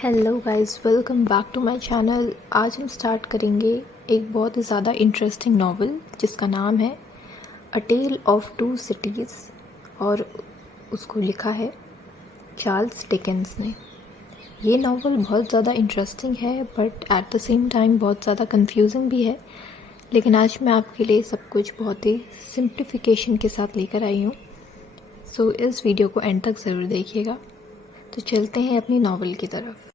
Hello guys, welcome back to my channel. आज हम start करेंगे एक बहुत ही ज़्यादा इंटरेस्टिंग नावल जिसका नाम है अ टेल ऑफ टू सिटीज़ और उसको लिखा है चार्ल्स डिकेंस ने। ये नावल बहुत ज़्यादा इंटरेस्टिंग है but at the same time बहुत ज़्यादा कंफ्यूजिंग भी है, लेकिन आज मैं आपके लिए सब कुछ बहुत ही सिंप्लीफिकेशन के साथ लेकर आई हूँ। सो इस वीडियो को एंड तक ज़रूर देखिएगा। तो चलते हैं अपनी नावल की तरफ।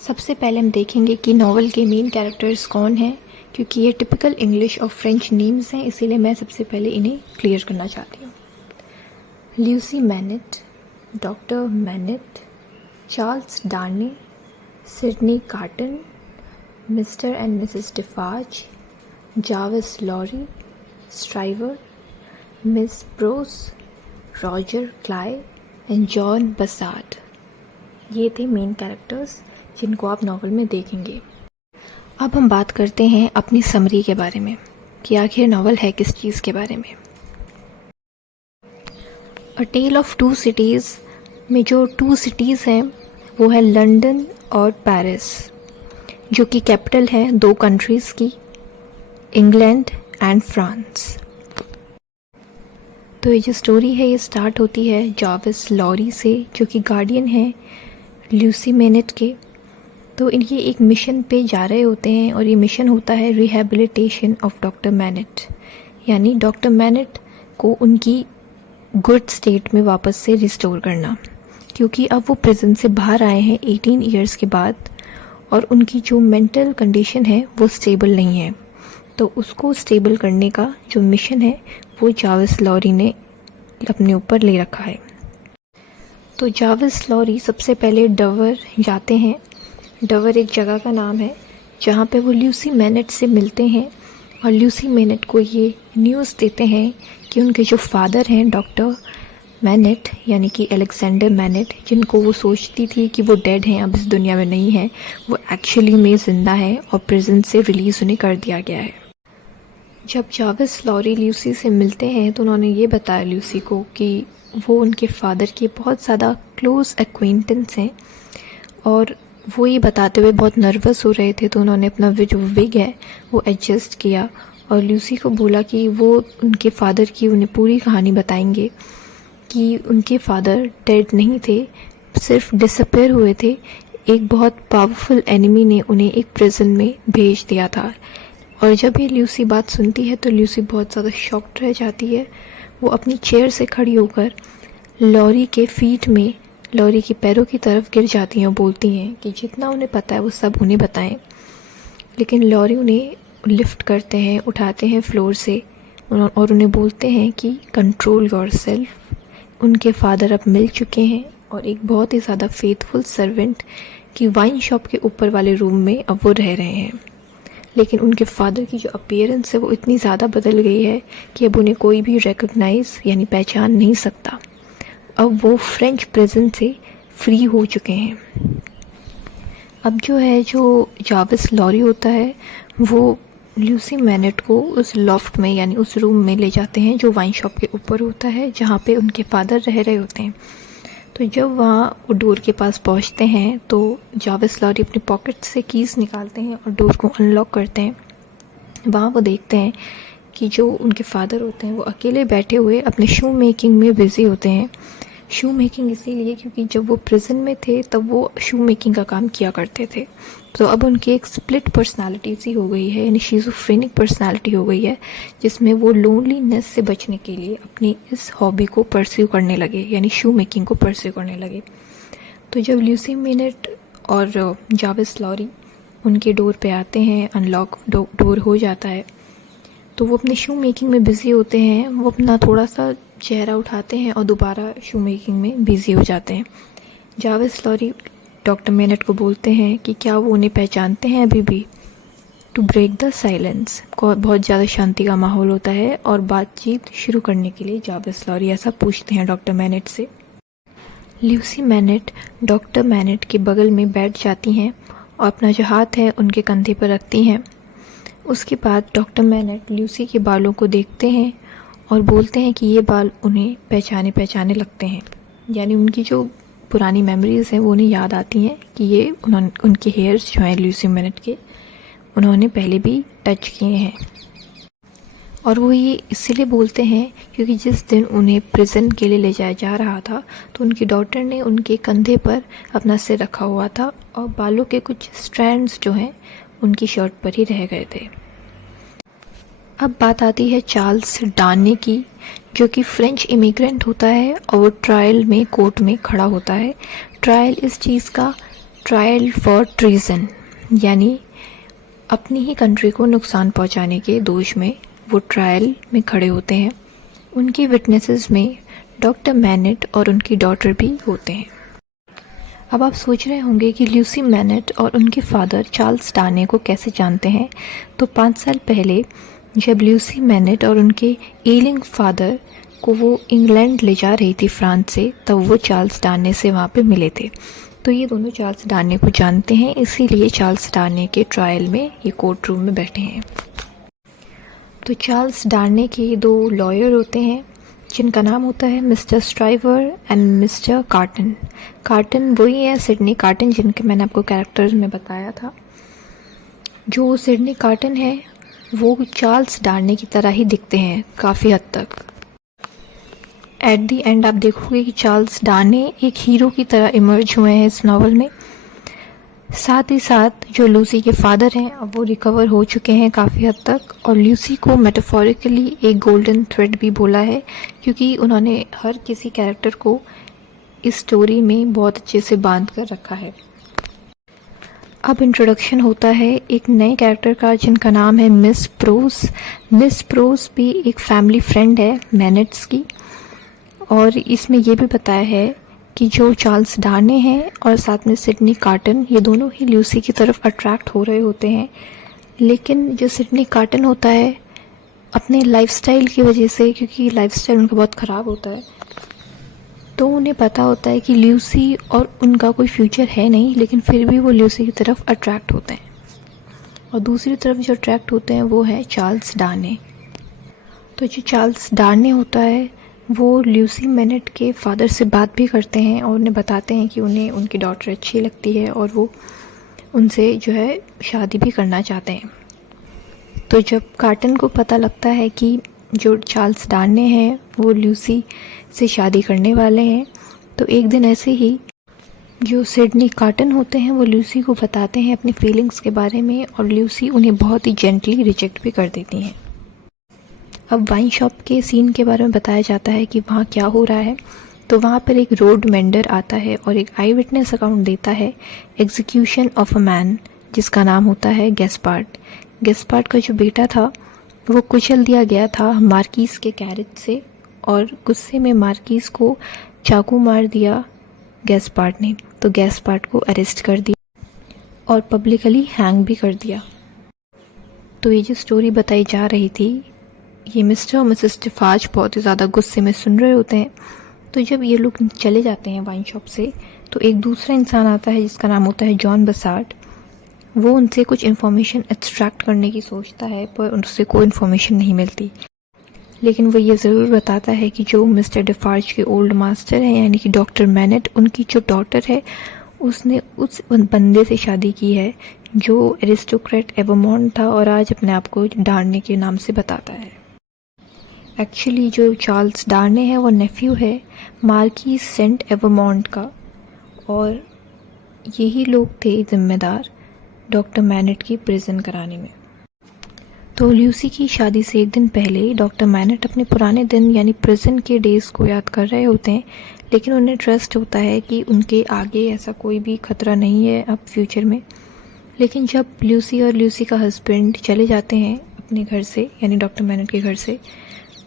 सबसे पहले हम देखेंगे कि नावल के मेन कैरेक्टर्स कौन हैं, क्योंकि ये टिपिकल इंग्लिश और फ्रेंच नेम्स हैं, इसीलिए मैं सबसे पहले इन्हें क्लियर करना चाहती हूँ। Lucie Manette, doctor Manette, Charles Darnay, Sydney Carton, mister and Mrs Defarge, जाविस Lorry, Stryver, miss Pross, Roger Cly and John Barsad. ये थे मेन कैरेक्टर्स जिनको आप नावल में देखेंगे। अब हम बात करते हैं अपनी समरी के बारे में कि आखिर नावल है किस चीज़ के बारे में। अ टेल ऑफ टू सिटीज़ में जो टू सिटीज़ हैं वो है लंदन और पेरिस, जो कि कैपिटल है दो कंट्रीज़ की, इंग्लैंड एंड फ्रांस। तो ये जो स्टोरी है ये स्टार्ट होती है जाविस लॉरी से, जो कि गार्डियन है ल्यूसी मैनेट के। तो इनके एक मिशन पे जा रहे होते हैं और ये मिशन होता है रिहेबिलिटेशन ऑफ डॉक्टर मैनेट, यानी डॉक्टर मैनेट को उनकी गुड स्टेट में वापस से रिस्टोर करना, क्योंकि अब वो प्रिजन से बाहर आए हैं 18 ईयर्स के बाद और उनकी जो मेंटल कंडीशन है वो स्टेबल नहीं है। तो उसको स्टेबल करने का जो मिशन है वो जाविस लॉरी ने अपने ऊपर ले रखा है। तो जाविस लॉरी सबसे पहले डवर जाते हैं। डवर एक जगह का नाम है जहाँ पे वो ल्यूसी मैनेट से मिलते हैं और ल्यूसी मैनेट को ये न्यूज़ देते हैं कि उनके जो फादर हैं डॉक्टर मैनेट यानी कि अलेक्जेंडर मैनेट, जिनको वो सोचती थी कि वो डेड हैं, अब इस दुनिया में नहीं हैं, वो एक्चुअली में ज़िंदा है और प्रिजन से रिलीज़ उन्हें कर दिया गया है। जब जाविस लॉरी ल्यूसी से मिलते हैं तो उन्होंने ये बताया ल्यूसी को कि वो उनके फादर के बहुत ज़्यादा क्लोज़ एक्वेंटेंस हैं और वो ये बताते हुए बहुत नर्वस हो रहे थे। तो उन्होंने अपना जो विग है वो एडजस्ट किया और ल्यूसी को बोला कि वो उनके फादर की उन्हें पूरी कहानी बताएंगे कि उनके फादर डेड नहीं थे, सिर्फ डिसअपेयर हुए थे। एक बहुत पावरफुल एनिमी ने उन्हें एक प्रिजन में भेज दिया था। और जब ये ल्यूसी बात सुनती है तो ल्यूसी बहुत ज़्यादा शॉक्ड रह जाती है। वो अपनी चेयर से खड़ी होकर लॉरी के फीट में, लॉरी की पैरों की तरफ गिर जाती हैं और बोलती हैं कि जितना उन्हें पता है वो सब उन्हें बताएं। लेकिन लॉरी उन्हें लिफ्ट करते हैं, उठाते हैं फ्लोर से और उन्हें बोलते हैं कि कंट्रोल योरसेल्फ। उनके फादर अब मिल चुके हैं और एक बहुत ही ज़्यादा फेथफुल सर्वेंट की वाइन शॉप के ऊपर वाले रूम में अब वो रह रहे हैं। लेकिन उनके फादर की जो अपीयरेंस है वो इतनी ज़्यादा बदल गई है कि अब उन्हें कोई भी रिकॉग्नाइज यानी पहचान नहीं सकता। अब वो फ्रेंच प्रिजन से फ्री हो चुके हैं। अब जो जाविस लॉरी होता है वो ल्यूसी मैनेट को उस लॉफ्ट में यानी उस रूम में ले जाते हैं जो वाइन शॉप के ऊपर होता है, जहाँ पे उनके फादर रह रहे होते हैं। तो जब वहाँ वो डोर के पास पहुँचते हैं तो जाविस लॉरी अपनी पॉकेट से कीज़ निकालते हैं और डोर को अनलॉक करते हैं। वहाँ वो देखते हैं कि जो उनके फादर होते हैं वो अकेले बैठे हुए अपने शू मेकिंग में बिज़ी होते हैं। शू मेकिंग इसीलिए क्योंकि जब वो प्रिजन में थे तब वो शू मेकिंग का काम किया करते थे। तो अब उनकी एक स्प्लिट पर्सनालिटी सी हो गई है, यानी शिज़ोफ्रेनिक पर्सनालिटी हो गई है, जिसमें वो लोनलीनेस से बचने के लिए अपनी इस हॉबी को परस्यू करने लगे, यानी शू मेकिंग को परस्यू करने लगे। तो जब ल्यूसी मैनेट और जाविस लॉरी उनके डोर पे आते हैं, अनलॉक डोर हो जाता है, तो वो अपने शू मेकिंग में बिज़ी होते हैं। वो अपना थोड़ा सा चेहरा उठाते हैं और दोबारा शू मेकिंग में बिज़ी हो जाते हैं। जाविस लॉरी डॉक्टर मैनेट को बोलते हैं कि क्या वो उन्हें पहचानते हैं अभी भी। टू ब्रेक द साइलेंस, बहुत ज़्यादा शांति का माहौल होता है और बातचीत शुरू करने के लिए जाविस लॉरी ऐसा पूछते हैं डॉक्टर मैनेट से। ल्यूसी मैनेट डॉक्टर मैनेट के बगल में बैठ जाती हैं और अपना जो हाथ है उनके कंधे पर रखती हैं। उसके बाद डॉक्टर मैनेट ल्यूसी के बालों को देखते हैं और बोलते हैं कि ये बाल उन्हें पहचाने लगते हैं, यानी उनकी जो पुरानी मेमोरीज़ हैं वो उन्हें याद आती हैं कि ये उनके हेयर्स जो हैं ल्यूसी मिनेट के, उन्होंने पहले भी टच किए हैं। और वो ये इसीलिए बोलते हैं क्योंकि जिस दिन उन्हें प्रिजन के लिए ले जाया जा रहा था तो उनकी डॉटर ने उनके कंधे पर अपना सिर रखा हुआ था और बालों के कुछ स्ट्रैंड्स जो हैं उनकी शर्ट पर ही रह गए थे। अब बात आती है चार्ल्स डार्ने की, जो कि फ्रेंच इमिग्रेंट होता है और वो ट्रायल में कोर्ट में खड़ा होता है। ट्रायल इस चीज़ का ट्रायल फॉर ट्रीजन, यानी अपनी ही कंट्री को नुकसान पहुंचाने के दोष में वो ट्रायल में खड़े होते हैं। उनकी विटनेसेस में डॉक्टर मैनेट और उनकी डॉटर भी होते हैं। अब आप सोच रहे होंगे कि ल्यूसी मैनेट और उनके फादर चार्ल्स डार्ने को कैसे जानते हैं। तो 5 साल पहले जब ल्यूसी मैनेट और उनके एलिंग फादर को वो इंग्लैंड ले जा रही थी फ्रांस से, तब वो चार्ल्स डार्ने से वहाँ पे मिले थे। तो ये दोनों चार्ल्स डार्ने को जानते हैं, इसीलिए चार्ल्स डार्ने के ट्रायल में ये कोर्ट रूम में बैठे हैं। तो चार्ल्स डार्ने के 2 लॉयर होते हैं जिनका नाम होता है mister striver and mister carton. Carton वही है सिडनी कार्टन जिनके मैंने आपको कैरेक्टर्स में बताया था। जो सिडनी कार्टन है वो चार्ल्स डार्ने की तरह ही दिखते हैं काफ़ी हद तक। एट दी एंड आप देखोगे कि चार्ल्स डार्ने एक हीरो की तरह इमर्ज हुए हैं इस नावल में। साथ ही साथ जो लूसी के फादर हैं अब वो रिकवर हो चुके हैं काफ़ी हद तक, और लूसी को मेटाफोरिकली एक गोल्डन थ्रेड भी बोला है क्योंकि उन्होंने हर किसी कैरेक्टर को इस स्टोरी में बहुत अच्छे से बांध कर रखा है। अब इंट्रोडक्शन होता है एक नए कैरेक्टर का जिनका नाम है मिस प्रोस। मिस प्रोस भी एक फैमिली फ्रेंड है मैनेट्स की, और इसमें ये भी बताया है कि जो चार्ल्स डार्ने हैं और साथ में सिडनी कार्टन, ये दोनों ही लूसी की तरफ अट्रैक्ट हो रहे होते हैं। लेकिन जो सिडनी कार्टन होता है अपने लाइफस्टाइल की वजह से, क्योंकि लाइफस्टाइल उनका बहुत ख़राब होता है, तो उन्हें पता होता है कि लूसी और उनका कोई फ्यूचर है नहीं, लेकिन फिर भी वो लूसी की तरफ अट्रैक्ट होते हैं। और दूसरी तरफ जो अट्रैक्ट होते हैं वो है चार्ल्स डार्ने। तो जो चार्ल्स डार्ने होता है वो लूसी मैनेट के फादर से बात भी करते हैं और उन्हें बताते हैं कि उन्हें उनकी डॉटर अच्छी लगती है और वो उनसे जो है शादी भी करना चाहते हैं। तो जब कार्टन को पता लगता है कि जो चार्ल्स डार्ने हैं वो लूसी से शादी करने वाले हैं, तो एक दिन ऐसे ही जो सिडनी कार्टन होते हैं वो लूसी को बताते हैं अपनी फीलिंग्स के बारे में, और लूसी उन्हें बहुत ही जेंटली रिजेक्ट भी कर देती हैं। अब वाइन शॉप के सीन के बारे में बताया जाता है कि वहाँ क्या हो रहा है। तो वहाँ पर एक रोड मेंडर आता है और एक आई विटनेस अकाउंट देता है एग्जीक्यूशन ऑफ अ मैन जिसका नाम होता है गैस्पार्ड। गैस्पार्ड का जो बेटा था वो कुचल दिया गया था मार्कीज़ के कैरेज से, और गुस्से में मार्कीज़ को चाकू मार दिया गैस्पार्ड ने। तो गैस्पार्ड को अरेस्ट कर दिया और पब्लिकली हैंग भी कर दिया। तो ये जो स्टोरी बताई जा रही थी ये मिस्टर और मिसेस डिफाज बहुत ही ज़्यादा गुस्से में सुन रहे होते हैं। तो जब ये लोग चले जाते हैं वाइन शॉप से, तो एक दूसरा इंसान आता है जिसका नाम होता है जॉन बसार्ड। वो उनसे कुछ इन्फॉर्मेशन एक्सट्रैक्ट करने की सोचता है, पर उनसे कोई इन्फॉर्मेशन नहीं मिलती। लेकिन वो ये ज़रूर बताता है कि जो मिस्टर डिफार्ज के ओल्ड मास्टर हैं यानी कि डॉक्टर मैनेट, उनकी जो डॉटर है उसने उस बंदे से शादी की है जो एरिस्टोक्रेट एवरमॉन्ट था और आज अपने आप को डार्ने के नाम से बताता है। एक्चुअली जो चार्ल्स डार्ने है वो नेफ्यू है मार्कीज सेंट एवरमॉन्ट का, और यही लोग थे जिम्मेदार डॉक्टर मैनेट की प्रिजन कराने में। तो लूसी की शादी से एक दिन पहले डॉक्टर मैनेट अपने पुराने दिन यानी प्रिजन के डेज़ को याद कर रहे होते हैं, लेकिन उन्हें ट्रस्ट होता है कि उनके आगे ऐसा कोई भी खतरा नहीं है अब फ्यूचर में। लेकिन जब लूसी और लूसी का हस्बैंड चले जाते हैं अपने घर से यानी डॉक्टर मैनेट के घर से,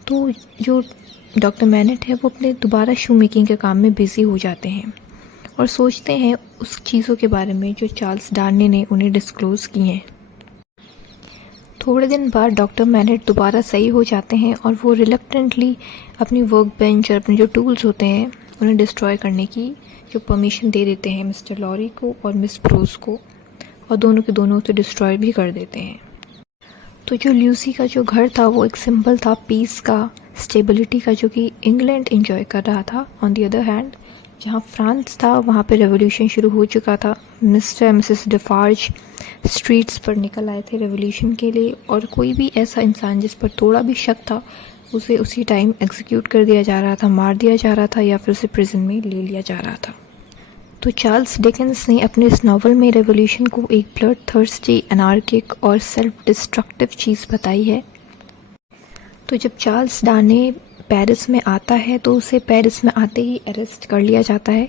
तो जो डॉक्टर मैनेट है वो अपने दोबारा शू मेकिंग के काम में बिज़ी हो जाते हैं और सोचते हैं उस चीज़ों के बारे में जो चार्ल्स डार्ने ने उन्हें डिस्क्लोज़ की हैं। थोड़े दिन बाद डॉक्टर मैनेट दोबारा सही हो जाते हैं और वो रिलक्टेंटली अपनी वर्क बेंच और अपने जो टूल्स होते हैं उन्हें डिस्ट्रॉय करने की जो परमिशन दे देते हैं मिस्टर लॉरी को और मिस प्रोस को, और दोनों के दोनों से डिस्ट्रॉय भी कर देते हैं। तो जो लूसी का जो घर था वो एक सिंबल था पीस का, स्टेबिलिटी का, जो कि इंग्लैंड एंजॉय कर रहा था। ऑन दी अदर हैंड जहाँ फ्रांस था वहाँ पे रेवोल्यूशन शुरू हो चुका था। मिस्टर एंड मिसेस डिफार्ज स्ट्रीट्स पर निकल आए थे रेवोल्यूशन के लिए, और कोई भी ऐसा इंसान जिस पर थोड़ा भी शक था उसे उसी टाइम एग्जीक्यूट कर दिया जा रहा था, मार दिया जा रहा था, या फिर उसे प्रिजन में ले लिया जा रहा था। तो चार्ल्स डिकेंस ने अपने इस नावल में रेवोल्यूशन को एक ब्लड थर्स्टी, एनार्किक और सेल्फ डिस्ट्रक्टिव चीज़ बताई है। तो जब चार्ल्स डार्ने पेरिस में आता है तो उसे पेरिस में आते ही अरेस्ट कर लिया जाता है।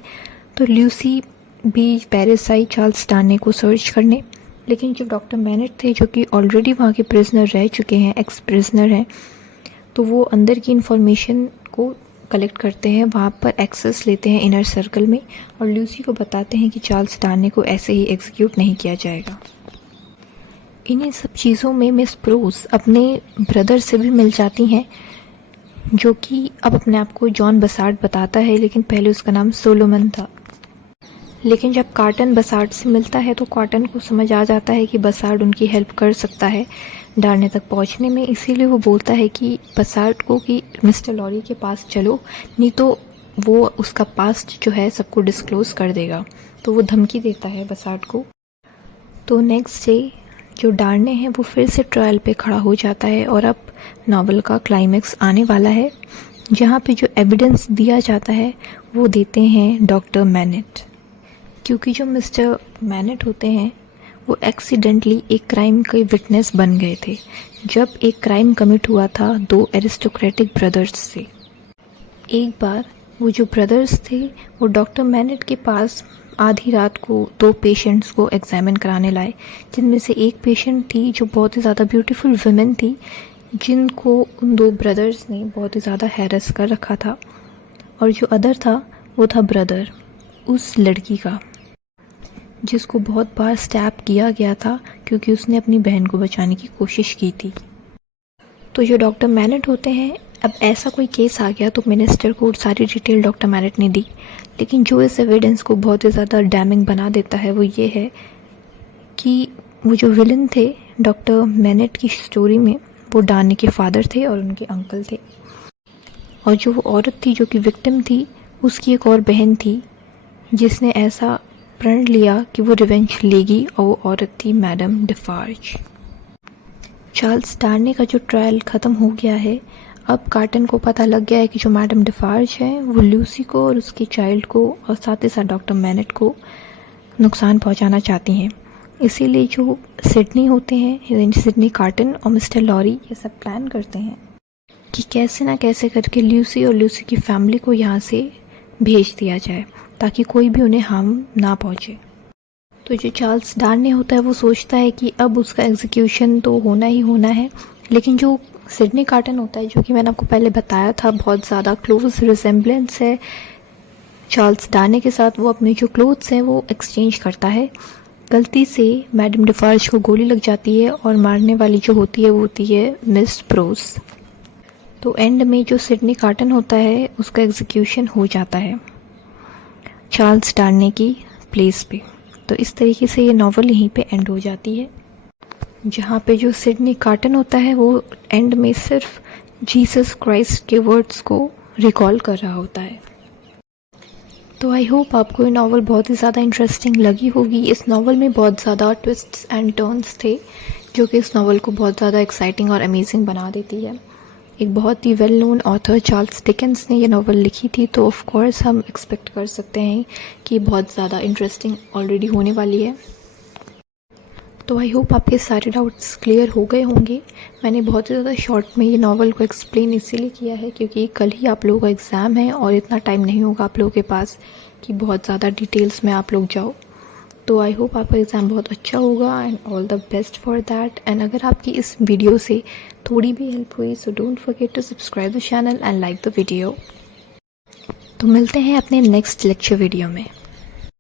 तो ल्यूसी भी पेरिस आई चार्ल्स डार्ने को सर्च करने, लेकिन जो डॉक्टर मैनेट थे जो कि ऑलरेडी वहाँ के प्रिजनर रह चुके हैं, एक्स प्रिजनर हैं, तो वो अंदर की इन्फॉर्मेशन को कलेक्ट करते हैं, वहाँ पर एक्सेस लेते हैं इनर सर्कल में, और ल्यूसी को बताते हैं कि चार्ल्स डार्ने को ऐसे ही एग्जीक्यूट नहीं किया जाएगा। इन्हीं सब चीज़ों में मिस प्रोस अपने ब्रदर से भी मिल जाती हैं, जो कि अब अपने आप को जॉन बसार्ड बताता है, लेकिन पहले उसका नाम सोलोमन था। लेकिन जब कार्टन बसार्ड से मिलता है तो कार्टन को समझ आ जाता है कि बसार्ड उनकी हेल्प कर सकता है डार्ने तक पहुंचने में, इसीलिए वो बोलता है कि बसार्ड को कि मिस्टर लॉरी के पास चलो, नहीं तो वो उसका पास्ट जो है सबको डिस्क्लोज़ कर देगा। तो वो धमकी देता है बसार्ड को। तो नेक्स्ट डे जो डार्ने हैं वो फिर से ट्रायल पे खड़ा हो जाता है, और अब नावल का क्लाइमेक्स आने वाला है, जहाँ पे जो एविडेंस दिया जाता है वो देते हैं डॉक्टर मैनेट। क्योंकि जो मिस्टर मैनेट होते हैं वो एक्सीडेंटली एक क्राइम के विटनेस बन गए थे, जब एक क्राइम कमिट हुआ था दो एरिस्टोक्रेटिक ब्रदर्स से। एक बार वो जो ब्रदर्स थे वो डॉक्टर मैनेट के पास आधी रात को दो पेशेंट्स को एग्जामिन कराने लाए, जिनमें से एक पेशेंट थी जो बहुत ही ज़्यादा ब्यूटीफुल वुमेन थी, जिनको उन दो ब्रदर्स ने बहुत ही ज़्यादा हैरेस कर रखा था, और जो अदर था वो था ब्रदर उस लड़की का, जिसको बहुत बार स्टैप किया गया था क्योंकि उसने अपनी बहन को बचाने की कोशिश की थी। तो जो डॉक्टर मैनेट होते हैं, अब ऐसा कोई केस आ गया तो मिनिस्टर को सारी डिटेल डॉक्टर मैनेट ने दी, लेकिन जो इस एविडेंस को बहुत ही ज़्यादा डैमिंग बना देता है वो ये है कि वो जो विलन थे डॉक्टर मैनेट की स्टोरी में, वो डार्ने के फादर थे और उनके अंकल थे, और जो वो औरत थी जो कि विक्टिम थी, उसकी एक और बहन थी जिसने ऐसा प्रण लिया कि वो रिवेंज लेगी, और वो औरत थी मैडम डिफार्ज। चार्ल्स डार्ने का जो ट्रायल ख़त्म हो गया है, अब कार्टन को पता लग गया है कि जो मैडम डिफार्ज है वो लूसी को और उसकी चाइल्ड को और साथ ही साथ डॉक्टर मैनेट को नुकसान पहुंचाना चाहती हैं। इसीलिए जो सिडनी होते हैं, यानी सिडनी, कार्टन और मिस्टर लॉरी, ये सब प्लान करते हैं कि कैसे ना कैसे करके लूसी और लूसी की फैमिली को यहाँ से भेज दिया जाए ताकि कोई भी उन्हें हार्म ना पहुँचे। तो जो चार्ल्स डार्ने होता है वो सोचता है कि अब उसका एग्जीक्यूशन तो होना ही होना है, लेकिन जो सिडनी कार्टन होता है, जो कि मैंने आपको पहले बताया था बहुत ज़्यादा क्लोज रिसेम्बलेंस है चार्ल्स डार्ने के साथ, वो अपने जो क्लोथ्स हैं वो एक्सचेंज करता है। गलती से मैडम डिफार्ज को गोली लग जाती है और मारने वाली जो होती है वो होती है मिस प्रोस। तो एंड में जो सिडनी कार्टन होता है उसका एग्जीक्यूशन हो जाता है चार्ल्स डार्ने की प्लेस पे। तो इस तरीके से ये नावल यहीं पे एंड हो जाती है, जहाँ पे जो सिडनी कार्टन होता है वो एंड में सिर्फ जीसस क्राइस्ट के वर्ड्स को रिकॉल कर रहा होता है। तो आई होप आपको ये नावल बहुत ही ज़्यादा इंटरेस्टिंग लगी होगी। इस नावल में बहुत ज़्यादा ट्विस्ट्स एंड टर्न्स थे जो कि इस नावल को बहुत ज़्यादा एक्साइटिंग और अमेजिंग बना देती है। एक बहुत ही well known author Charles Dickens ने ये नावल लिखी थी, तो ऑफ कोर्स हम एक्सपेक्ट कर सकते हैं कि बहुत ज़्यादा इंटरेस्टिंग ऑलरेडी होने वाली है। तो आई होप आपके सारे डाउट्स क्लियर हो गए होंगे। मैंने बहुत ही ज़्यादा शॉर्ट में ये नावल को एक्सप्लेन इसीलिए किया है क्योंकि कल ही आप लोगों का एग्ज़ाम है और इतना टाइम नहीं होगा आप लोगों के पास कि बहुत ज़्यादा डिटेल्स में आप लोग जाओ। तो आई होप आपका एग्ज़ाम बहुत अच्छा होगा and all the best for that. And अगर आपकी इस वीडियो से थोड़ी भी हेल्प हुई so don't forget to subscribe the channel and like the video. तो मिलते हैं अपने नेक्स्ट लेक्चर वीडियो में।